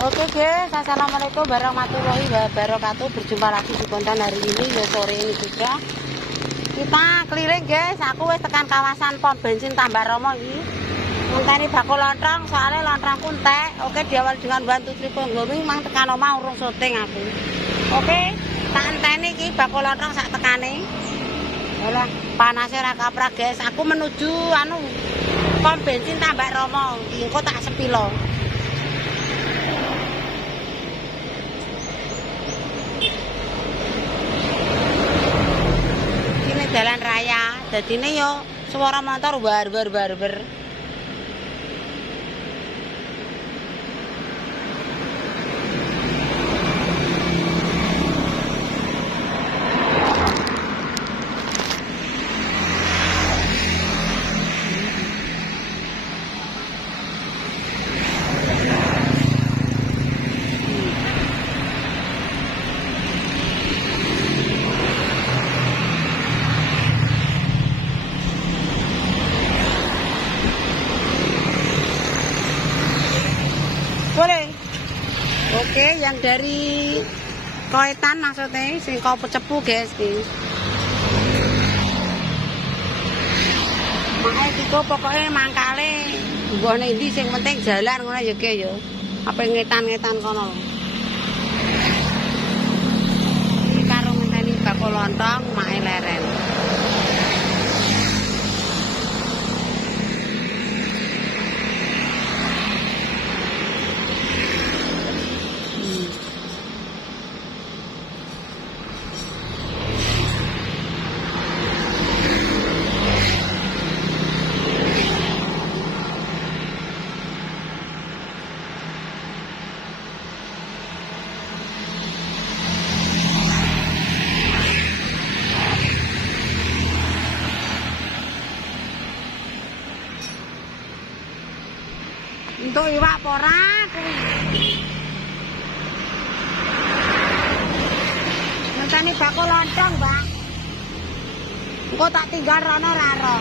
Oke guys, assalamualaikum warahmatullahi wabarakatuh. Berjumpa lagi di konten hari ini ya, sore ini juga kita keliling guys. Aku wis tekan kawasan pom bensin Tambak Romo iki. Ngenteni bakul lontong, soalnya lontongku entek. Oke, diawali dengan bantu Triponggomi mang tekan omah urung syuting aku. Oke, tak enteni iki bakul lontong sak tekane. Yalah, panasnya ra kaprak guys. Aku menuju pom bensin Tambak Romo. Engko tak sepilo. Jalan raya, jadi ini yo suara motor bar. Boleh. Oke, yang dari Koetan maksudnya sing kau cepu guys iki. Makanya tiga pokoknya mangkale mbah ning ndi sing penting jalan ngono ya ge ya. Apa ngetan-ngetan kono. Iki karo ngenteni bakul lontong mae leren. Untuk iwak pora ngenteni bakul lontong, Bang. Engko tak tinggal rono raro.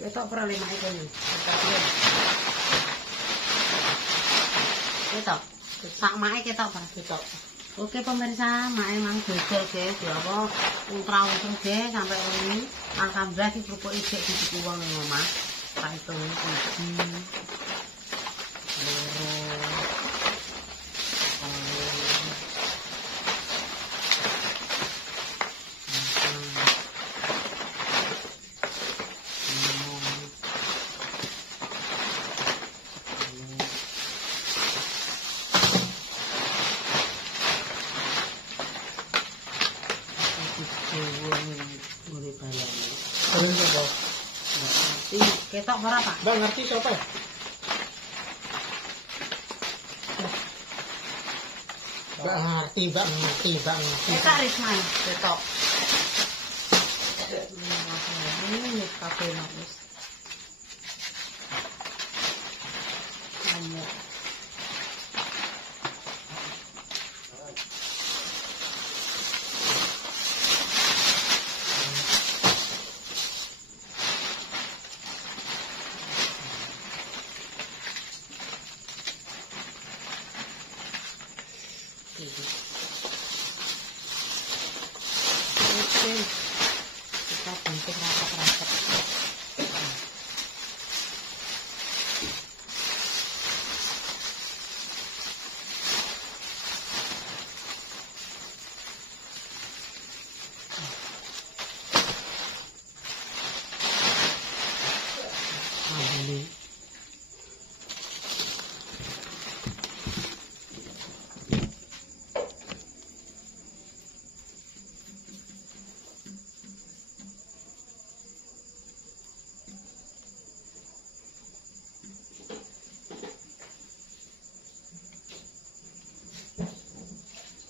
Ketok pernah lima itu nih. Ketok. Sak mae ketok pernah ketok. Oke pemirsa, mae mang dodol guys. Ya apa untra-untrung guys sampai ini. Alhamdulillah iki kerupuk ijek di uang ning omah. Tak hitung iki. Ketok berapa? Bang ngerti siapa? Bang ngerti. Ketok Risma, ketok. Ini kafe manis. Oke, kita bentuk rapat-rapat.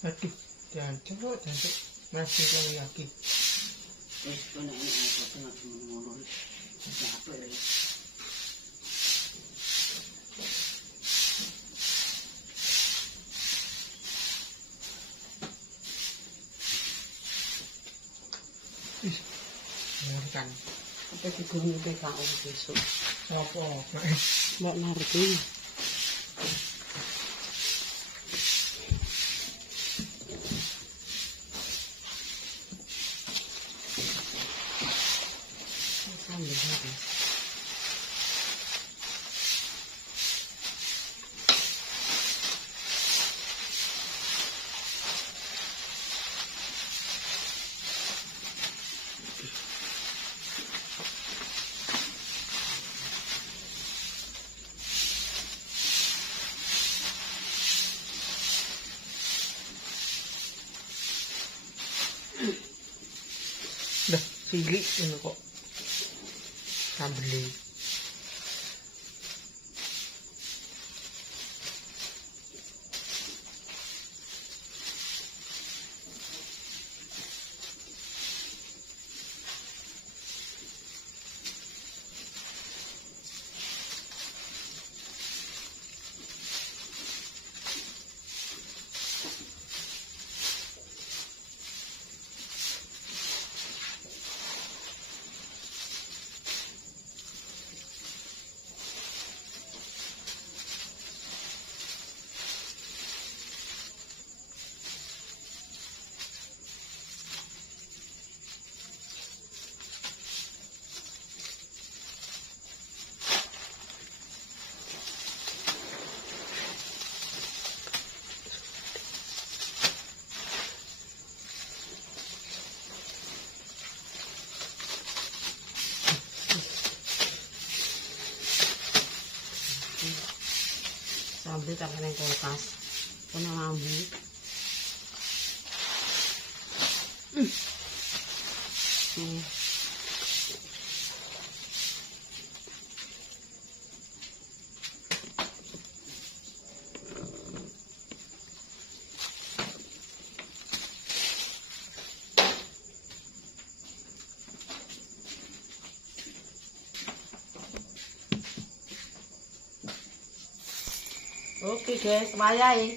Aduh, jancuk. Masih lagi. Wis kena apa tengah ngono. Capek ya. Kan. Apa digunggu PKO besok. Apa? Mbak Nardi. Sambil habis. Dah, cilik ini kok. Sambeli. Sambil tak kena kulkas. Kena lambu. Oke guys, wayahe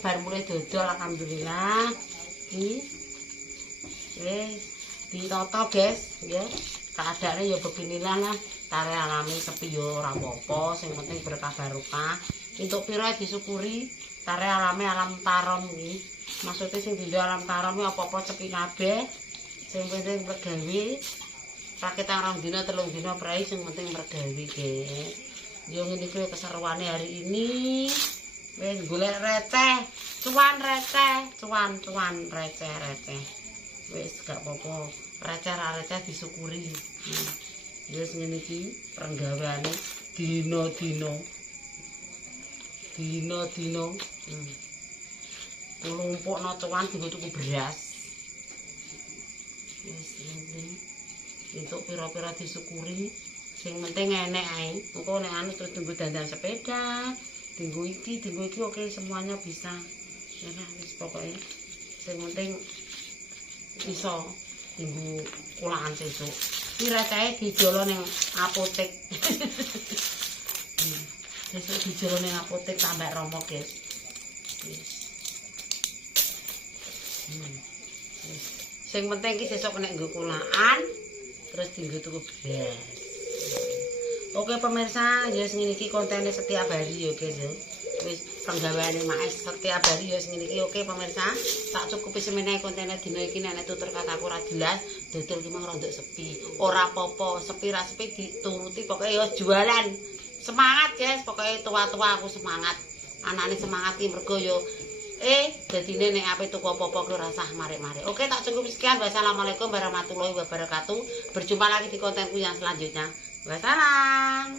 bar mulai dodol alhamdulillah. Iki wis ditata guys, ya. Keadaannya ya beginilah lah. Tare alami sepi yo ora apa-apa, sing penting berkah barokah. Entuk pira disyukuri, tare alami alam tarom iki. Maksudnya sing dindo alam tarom apa-apa sepi kabeh. Sing penting mergawe. Rakit orang dina 3 dina prai sing penting mergawe guys. Yo ngene iki keseruane hari ini. Wis golek receh, cuan receh. Wis gak apa-apa. Receh disyukuri. Wis ngene iki penggaweane dina-dina. Klumpukno cuan dienggo tuku beras. Wis ngene. Entuk pira-pira disyukuri. Sing penting enek ae. Engko nek anu terus tunggu dandan sepeda, tunggu iki oke semuanya bisa. Ya lah wis pokoke sing penting iso tunggu kulaan sesuk. Iki recehe dijolo ning apotek. Sesuk dijolo ning apotek tambah romo, guys. Wis. Sing penting iki sesuk nek nggo kulaan terus tinggal tuku beras. Oke pemirsa, ya ngene iki kontene setiap hari ya guys ya. Wis penggaweane Maes setiap hari ya ngene iki. Oke pemirsa, tak cukupi semene kontene dina iki nek tutur kataku ora jelas, dodol ki mung rondok sepi. Ora apa-apa, sepi ra sepi dituruti pokoke ya jualan. Semangat guys, pokoke tua-tua aku semangat. Anane semangat ki mergo yo dadine nek ape tuku apa-apa ku rasah marik-marik. Oke, tak cukup sekian. Wassalamualaikum warahmatullahi wabarakatuh. Berjumpa lagi di kontenku yang selanjutnya. Wassalam.